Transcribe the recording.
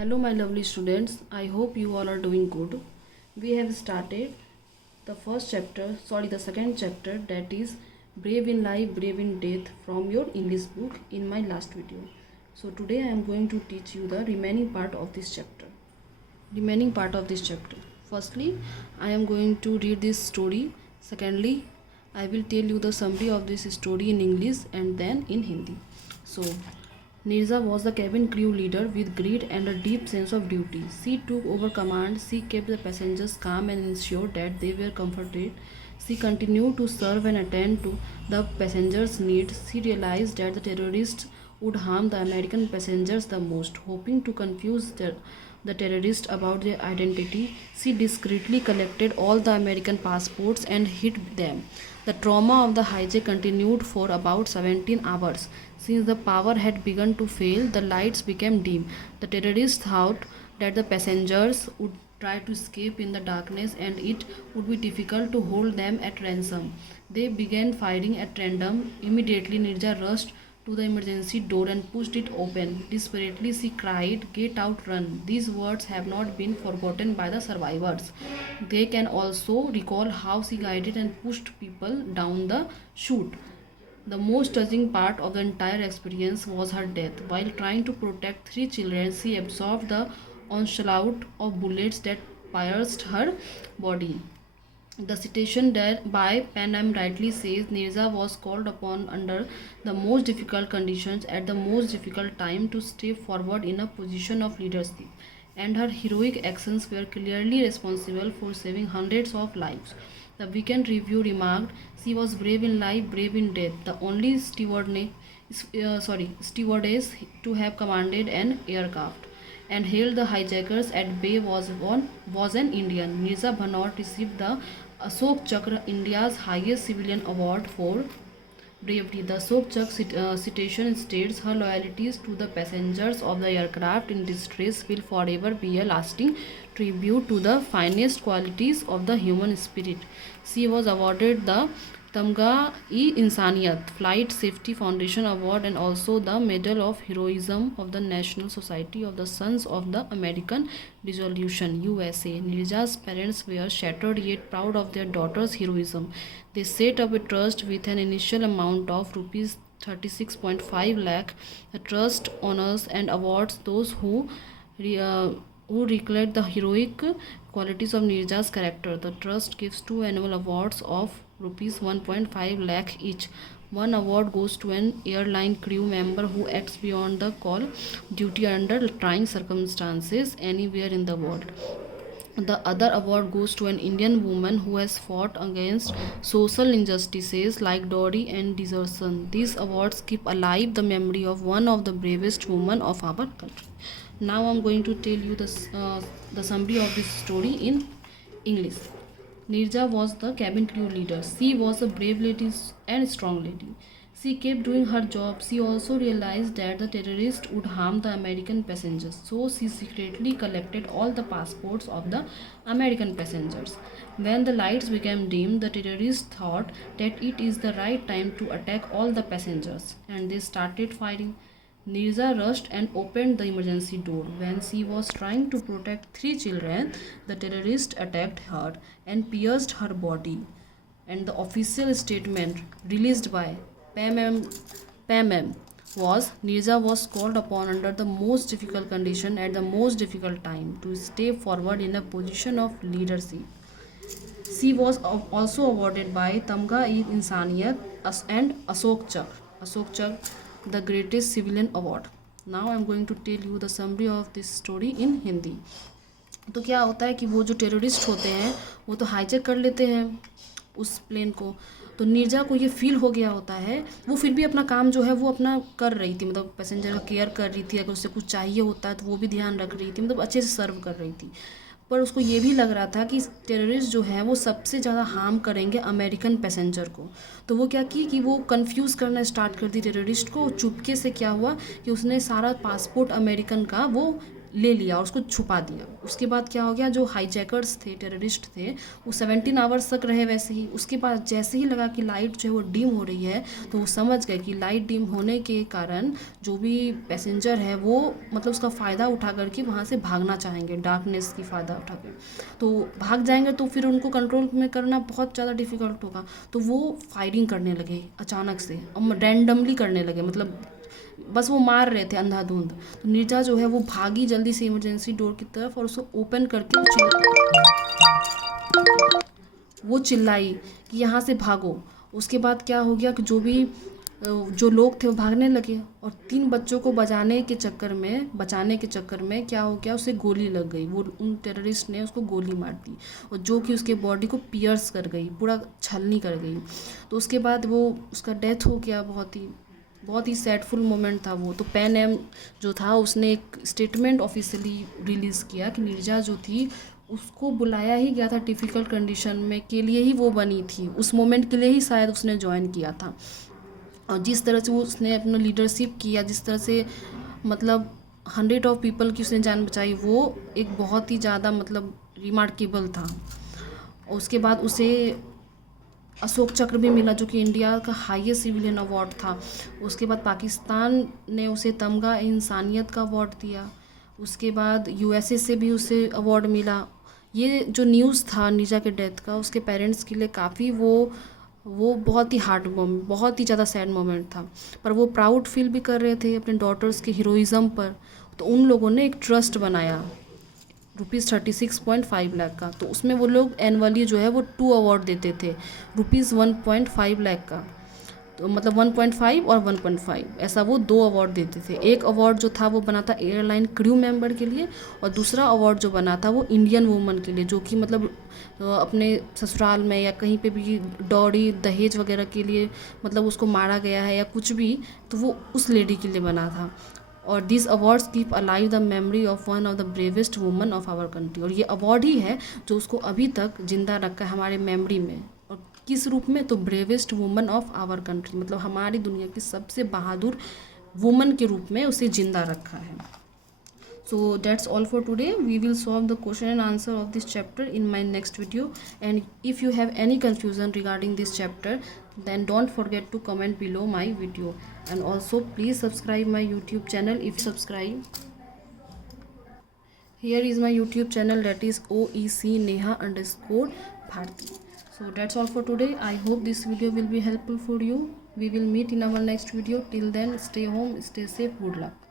Hello, my lovely students. I hope you all are doing good. We have started the second chapter, that is Brave in Life, Brave in Death, from your English book in my last video. So, today I am going to teach you the remaining part of this chapter. Firstly, I am going to read this story. Secondly, I will tell you the summary of this story in English and then in Hindi. So, Nirza was the cabin crew leader with grit and a deep sense of duty. She took over command, she kept the passengers calm and ensured that they were comforted. She continued to serve and attend to the passengers' needs. She realized that the terrorists would harm the American passengers the most. Hoping to confuse the terrorists about their identity, she discreetly collected all the American passports and hid them. The trauma of the hijack continued for about 17 hours. Since the power had begun to fail, the lights became dim. The terrorists thought that the passengers would try to escape in the darkness and it would be difficult to hold them at ransom. They began firing at random. Immediately, Nirja rushed to the emergency door and pushed it open. Desperately, she cried, "Get out, run." These words have not been forgotten by the survivors. They can also recall how she guided and pushed people down the chute. The most touching part of the entire experience was her death. While trying to protect three children, she absorbed the onslaught of bullets that pierced her body. The citation that by Pan Am rightly says Nirza was called upon under the most difficult conditions at the most difficult time to step forward in a position of leadership, and her heroic actions were clearly responsible for saving hundreds of lives. The Weekend Review remarked, "She was brave in life, brave in death. The only stewardess to have commanded an aircraft and held the hijackers at bay was an Indian." Mirza Bhanot received the Ashok Chakra, India's highest civilian award for bravery. The Ashok Chakra citation states, "Her loyalties to the passengers of the aircraft in distress will forever be a lasting tribute to the finest qualities of the human spirit." She was awarded the Tamga-e-Insaniyat Flight Safety Foundation Award and also the Medal of Heroism of the National Society of the Sons of the American Revolution, USA. Nirja's parents were shattered yet proud of their daughter's heroism. They set up a trust with an initial amount of rupees 36.5 lakh. The trust honors and awards those who recollect the heroic qualities of Nirja's character. The trust gives two annual awards of rupees 1.5 lakh each. One award goes to an airline crew member who acts beyond the call duty under trying circumstances anywhere in the world. The other award goes to an Indian woman who has fought against social injustices like dowry and desertion. These awards keep alive the memory of one of the bravest women of our country. Now I am going to tell you the summary of this story in English. Nirja was the cabin crew leader. She was a brave lady and strong lady. She kept doing her job. She also realized that the terrorists would harm the American passengers, so she secretly collected all the passports of the American passengers. When the lights became dim, the terrorists thought that it is the right time to attack all the passengers, and they started firing. Nirza rushed and opened the emergency door. When she was trying to protect three children, the terrorist attacked her and pierced her body. And the official statement released by PAMM was, "Nirja was called upon under the most difficult condition at the most difficult time to step forward in a position of leadership." She was also awarded by Tamga-e-Insaniyat and Ashok Chakra, the greatest civilian award. Now I am going to tell you the summary of this story in Hindi. तो क्या होता है कि वो जो terrorist होते हैं वो तो हाईजैक कर लेते हैं उस प्लेन को। तो नीरजा को ये फील हो गया होता है, वो फिर भी अपना काम जो है वो अपना कर रही थी, मतलब पैसेंजर का केयर कर रही थी, अगर उससे कुछ चाहिए होता है तो वो भी ध्यान रख रही थी, मतलब अच्छे से सर्व कर रही थी। पर उसको ये भी लग रहा था कि टेररिस्ट जो है वो सबसे ज़्यादा हार्म करेंगे अमेरिकन पैसेंजर को। तो वो क्या की कि वो कंफ्यूज करना स्टार्ट कर दी टेररिस्ट को। चुपके से क्या हुआ कि उसने सारा पासपोर्ट अमेरिकन का वो ले लिया और उसको छुपा दिया। उसके बाद क्या हो गया, जो हाईजैकर्स थे, टेररिस्ट थे, वो 17 आवर्स तक रहे वैसे ही। उसके बाद जैसे ही लगा कि लाइट जो है वो डिम हो रही है, तो वो समझ गए कि लाइट डिम होने के कारण जो भी पैसेंजर है वो मतलब उसका फ़ायदा उठा करके वहाँ से भागना चाहेंगे, डार्कनेस की फ़ायदा उठा के। तो भाग जाएंगे तो फिर उनको कंट्रोल में करना बहुत ज़्यादा डिफ़िकल्ट होगा। तो वो फायरिंग करने लगे अचानक से, रैंडमली करने लगे, मतलब बस वो मार रहे थे अंधाधुंध। तो नीरजा जो है वो भागी जल्दी से इमरजेंसी डोर की तरफ और उसको ओपन करके वो चिल्लाई कि यहाँ से भागो। उसके बाद क्या हो गया कि जो लोग थे वो भागने लगे और 3 बच्चों को बचाने के चक्कर में क्या हो गया, उसे गोली लग गई। वो उन टेररिस्ट ने उसको गोली मार दी और जो कि उसके बॉडी को पियर्स कर गई, पूरा छलनी कर गई। तो उसके बाद वो उसका डेथ हो गया। बहुत ही सैडफुल मोमेंट था वो। तो पैन एम जो था उसने एक स्टेटमेंट ऑफिशियली रिलीज़ किया कि नीरजा जो थी उसको बुलाया ही गया था डिफ़िकल्ट कंडीशन में के लिए ही वो बनी थी, उस मोमेंट के लिए ही शायद उसने ज्वाइन किया था। और जिस तरह से वो उसने अपना लीडरशिप किया, जिस तरह से मतलब 100 ऑफ पीपल की उसने जान बचाई, वो एक बहुत ही ज़्यादा मतलब रिमार्केबल था। और उसके बाद उसे अशोक चक्र भी मिला जो कि इंडिया का हाईएस्ट सिविलियन अवार्ड था। उसके बाद पाकिस्तान ने उसे तमगा इंसानियत का अवार्ड दिया। उसके बाद यूएसए से भी उसे अवार्ड मिला। ये जो न्यूज़ था नीरजा के डेथ का, उसके पेरेंट्स के लिए काफ़ी वो बहुत ही हार्ड मोमेंट, बहुत ही ज़्यादा सैड मोमेंट था। पर वो प्राउड फील भी कर रहे थे अपने डॉटर्स के हीरोइज़म पर। तो उन लोगों ने एक ट्रस्ट बनाया ₹36.5 लाख का। तो उसमें वो लोग एनुअली जो है वो 2 अवार्ड देते थे ₹1.5 लाख का। तो मतलब 1.5 और 1.5 ऐसा वो 2 अवार्ड देते थे। एक अवार्ड जो था वो बना था एयरलाइन क्रू मेंबर के लिए और दूसरा अवार्ड जो बना था वो इंडियन वुमन के लिए, जो कि मतलब अपने ससुराल में या कहीं पे भी डॉरी दहेज वगैरह के लिए मतलब उसको मारा गया है या कुछ भी, तो वो उस लेडी के लिए बना था। और this awards keep alive the memory of one of the bravest woman of our country. और ये अवार्ड ही है जो उसको अभी तक जिंदा रखा है हमारे मेमोरी में। और किस रूप में, तो bravest woman of our country, मतलब हमारी दुनिया की सबसे बहादुर वुमन के रूप में उसे जिंदा रखा है। So that's all for today. We will solve the question and answer of this chapter in my next video. And if you have any confusion regarding this chapter, then don't forget to comment below my video. And also please subscribe my YouTube channel if you subscribe. Here is my YouTube channel, that is OEC Neha_Bharti. So that's all for today. I hope this video will be helpful for you. We will meet in our next video. Till then, stay home, stay safe, good luck.